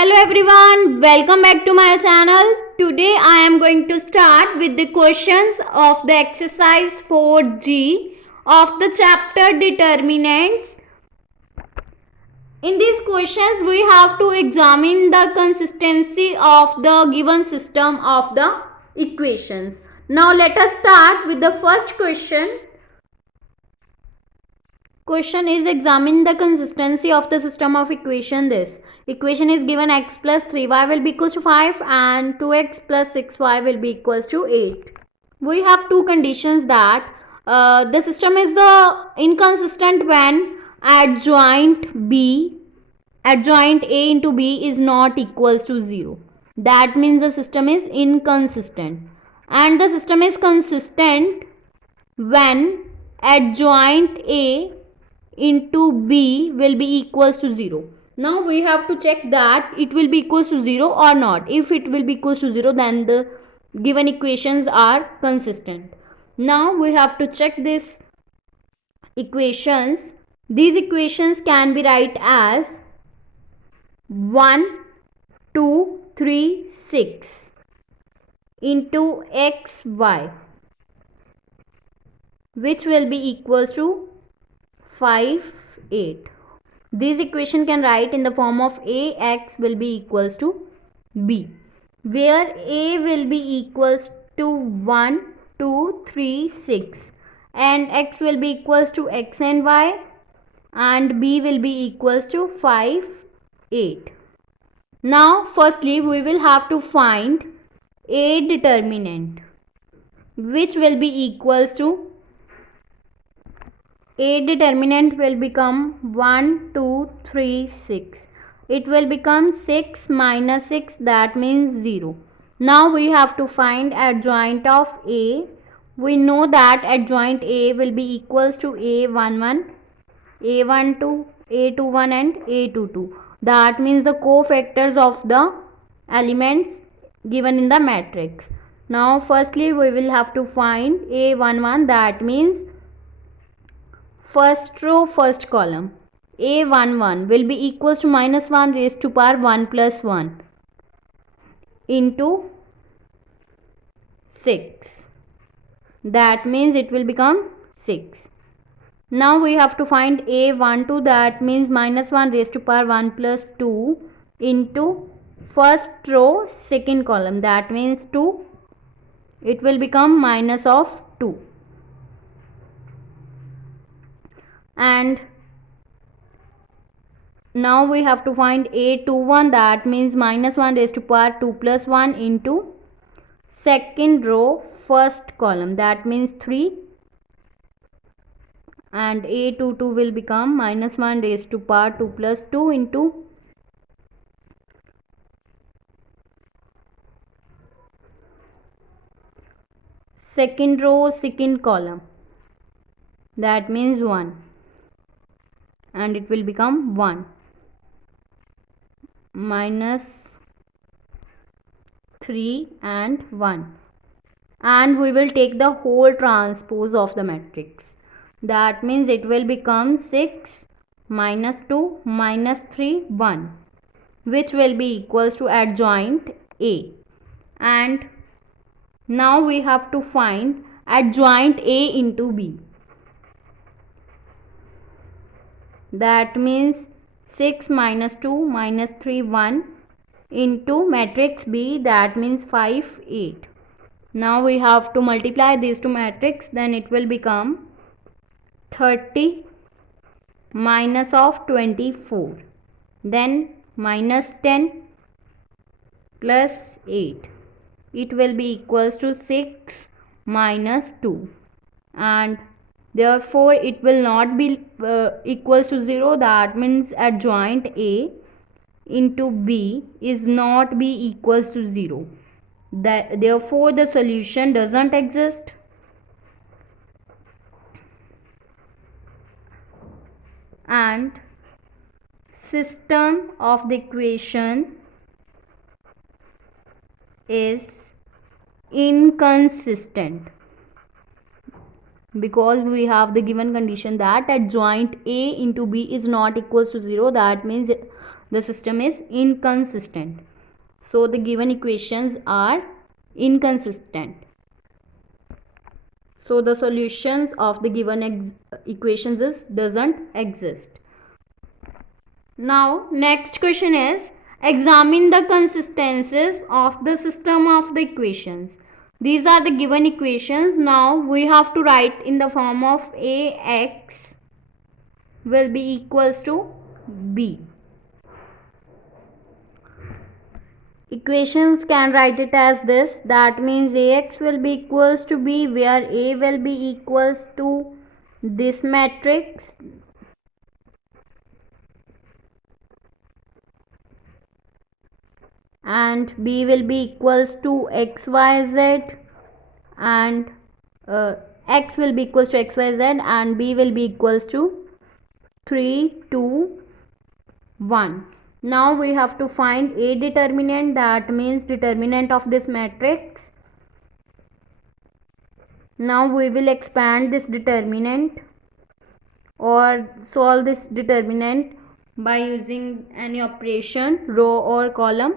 Hello everyone, welcome back to my channel. Today I am going to start with the questions of the exercise 4G of the chapter Determinants. In these questions we have to examine the consistency of the given system of the equations. Now let us start with the first question. Question is examine the consistency of the system of equation. This equation is given x plus 3y will be equals to 5 and 2x plus 6y will be equals to 8. We have two conditions that the system is the inconsistent when adjoint a into b is not equals to 0. That means the system is inconsistent, and the system is consistent when adjoint a into b will be equals to 0. Now we have to check that it will be equals to 0 or not. If it will be equals to 0, then the given equations are consistent. Now we have to check these equations. These equations can be write as 1, 2, 3, 6 into xy, which will be equals to 5, 8. This equation can write in the form of ax will be equals to b, where a will be equals to 1, 2, 3, 6 and x will be equals to x and y, and b will be equals to 5, 8. Now firstly we will have to find a determinant, which will be equals to a determinant will become 1, 2, 3, 6. It will become 6 minus 6, that means 0. Now we have to find adjoint of A. We know that adjoint A will be equals to A11, A12, A21 and A22. That means the cofactors of the elements given in the matrix. Now firstly we will have to find A11, that means first row first column. A11 will be equals to minus 1 raised to power 1 plus 1 into 6. That means it will become 6. Now we have to find A12, that means minus 1 raised to power 1 plus 2 into first row second column, that means 2. It will become minus of 2. And now we have to find A21, that means minus 1 raised to power 2 plus 1 into second row first column, that means 3. And A22 will become minus 1 raised to power 2 plus 2 into second row second column, that means 1, and it will become 1 minus 3 and 1, and we will take the whole transpose of the matrix. That means it will become 6 minus 2 minus 3, 1, which will be equals to adjoint A. And now we have to find adjoint A into B. That means 6 minus 2 minus 3, 1 into matrix B, that means 5, 8. Now we have to multiply these two matrix, then it will become 30 minus of 24, then minus 10 plus 8. It will be equals to 6 minus 2, and therefore it will not be equals to 0. That means adjoint A into B is not be equals to 0. Therefore the solution doesn't exist. And system of the equation is inconsistent. because we have the given condition that adjoint A into B is not equals to 0. That means the system is inconsistent. So the given equations are inconsistent. So the solutions of the given equations doesn't exist. Now next question is, examine the consistencies of the system of the equations. These are the given equations. Now we have to write in the form of Ax will be equals to B. Equations can write it as this. That means Ax will be equals to B, where A will be equals to this matrix and B will be equals to XYZ, and X will be equals to XYZ and B will be equals to 3, 2, 1. Now we have to find a determinant, that means determinant of this matrix. Now we will expand this determinant or solve this determinant by using any operation, row or column.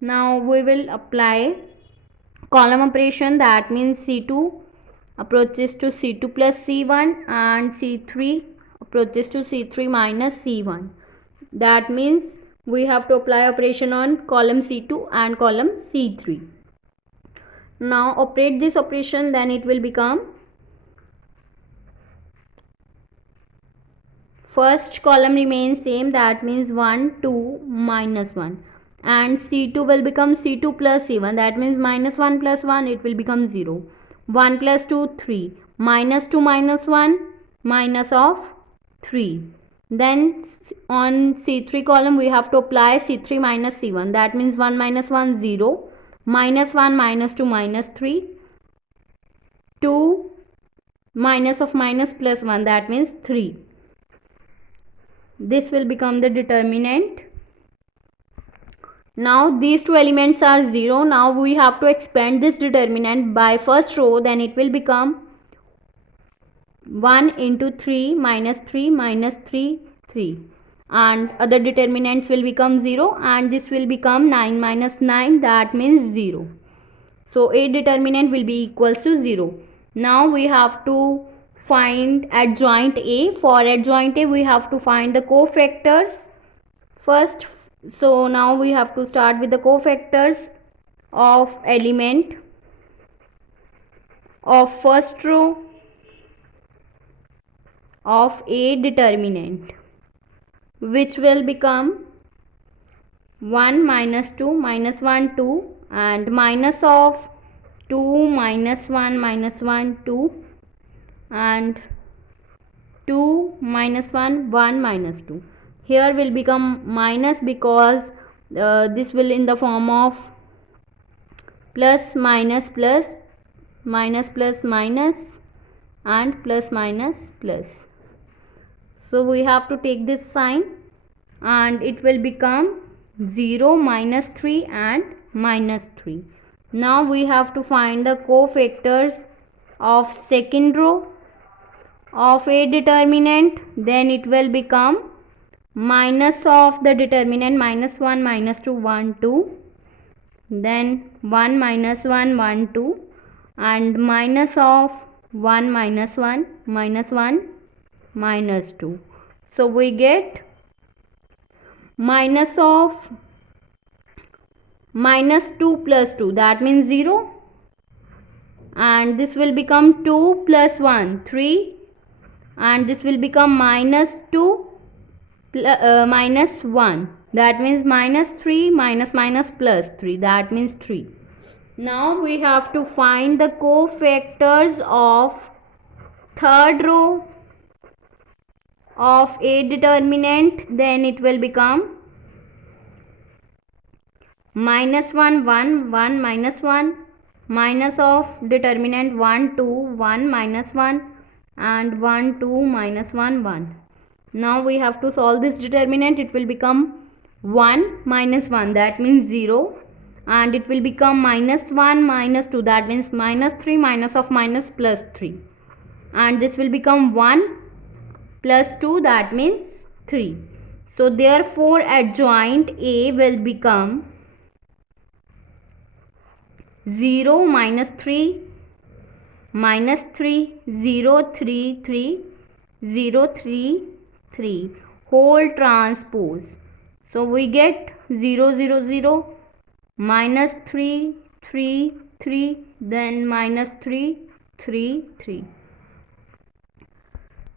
Now we will apply column operation, that means C2 approaches to C2 plus C1 and C3 approaches to C3 minus C1. That means we have to apply operation on column C2 and column C3. Now operate this operation, then it will become, first column remains same, that means 1, 2, minus 1, and C2 will become C2 plus C1, that means minus 1 plus 1, it will become 0. 1 plus 2, 3, minus 2 minus 1, minus of 3. Then on C3 column we have to apply C3 minus C1, that means 1 minus 1, 0, minus 1 minus 2 minus 3, 2 minus of minus plus 1, that means 3. This will become the determinant. Now these two elements are 0. Now we have to expand this determinant by first row, then it will become 1 into 3 minus 3 minus 3, 3, and other determinants will become 0, and this will become 9 minus 9, that means 0. So a determinant will be equals to 0. Now we have to find adjoint A. For adjoint A we have to find the cofactors first. So now we have to start with the cofactors of element of first row of a determinant, which will become 1 minus 2 minus 1 2 and minus of 2 minus 1 minus 1 2 and 2 minus 1 1 minus 2. Here will become minus because this will in the form of plus minus plus minus plus minus and plus minus plus. So we have to take this sign and it will become 0 minus 3 and minus 3. Now we have to find the cofactors of second row of a determinant, then it will become minus of the determinant minus 1 minus 2 1 2, then 1 minus 1 1 2 and minus of 1 minus 1 minus 1 minus 2. So we get minus of minus 2 plus 2, that means 0, and this will become 2 plus 1 3, and this will become minus 2 minus 1, that means minus 3 minus minus plus 3, that means 3. Now we have to find the cofactors of third row of a determinant, then it will become minus 1 1 1 minus 1 minus of determinant 1 2 1 minus 1 and 1 2 minus 1 1. Now we have to solve this determinant. It will become 1 minus 1, that means 0, and it will become minus 1 minus 2, that means minus 3 minus of minus plus 3. and this will become 1 plus 2, that means 3. So therefore adjoint A will become 0 minus 3 minus 3 0 3 3 0 3 3 whole transpose. So we get 0 0 0 minus 3 3 3 then minus 3 3 3.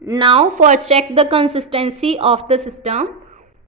Now for check the consistency of the system,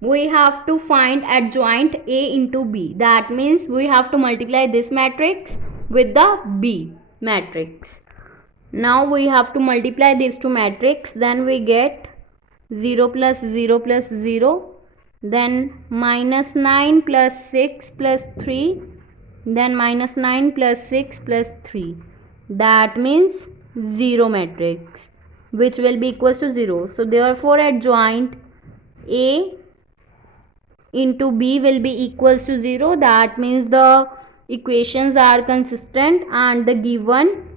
we have to find adjoint A into B. That means we have to multiply this matrix with the B matrix. Now we have to multiply these two matrix, then we get 0 plus 0 plus 0, then minus 9 plus 6 plus 3, then minus 9 plus 6 plus 3. That means 0 matrix, which will be equals to 0. So therefore adjoint A into B will be equals to 0. That means the equations are consistent and the given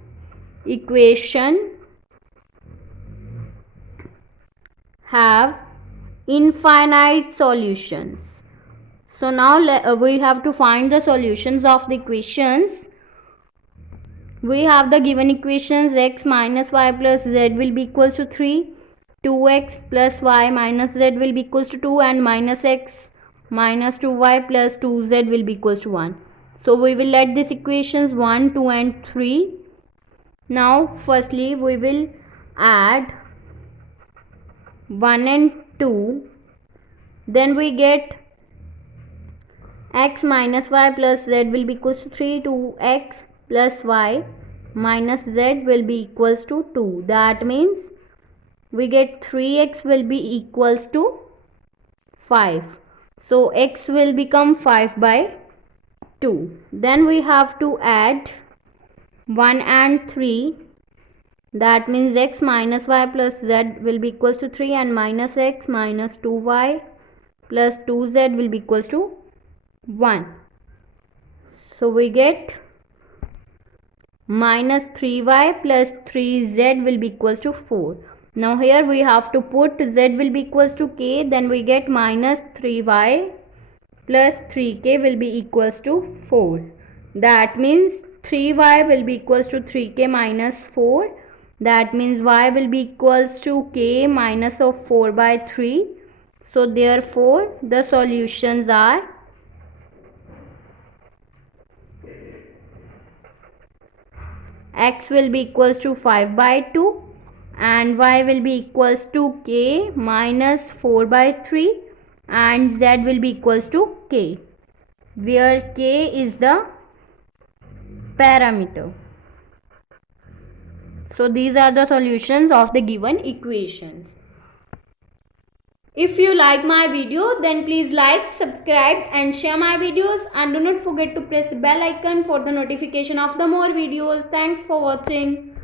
equation have infinite solutions. So now we have to find the solutions of the equations. We have the given equations x minus y plus z will be equals to 3, 2x plus y minus z will be equals to 2, and minus x minus 2y plus 2z will be equals to 1. So we will let these equations 1, 2 and 3. Now firstly we will add 1 and 2, then we get x minus y plus z will be equals to 3, 2x plus y minus z will be equals to 2. That means we get 3x will be equals to 5. So x will become 5 by 2. Then we have to add 1 and 3. That means x minus y plus z will be equals to 3, and minus x minus 2y plus 2z will be equals to 1. So we get minus 3y plus 3z will be equals to 4. Now here we have to put z will be equals to k, then we get minus 3y plus 3k will be equals to 4. That means 3y will be equals to 3k minus 4. That means y will be equals to k minus of 4 by 3. So therefore the solutions are x will be equals to 5 by 2 and y will be equals to k minus 4 by 3 and z will be equals to k, where k is the parameter. So these are the solutions of the given equations. If you like my video, then please like, subscribe and share my videos, and do not forget to press the bell icon for the notification of the more videos. Thanks for watching.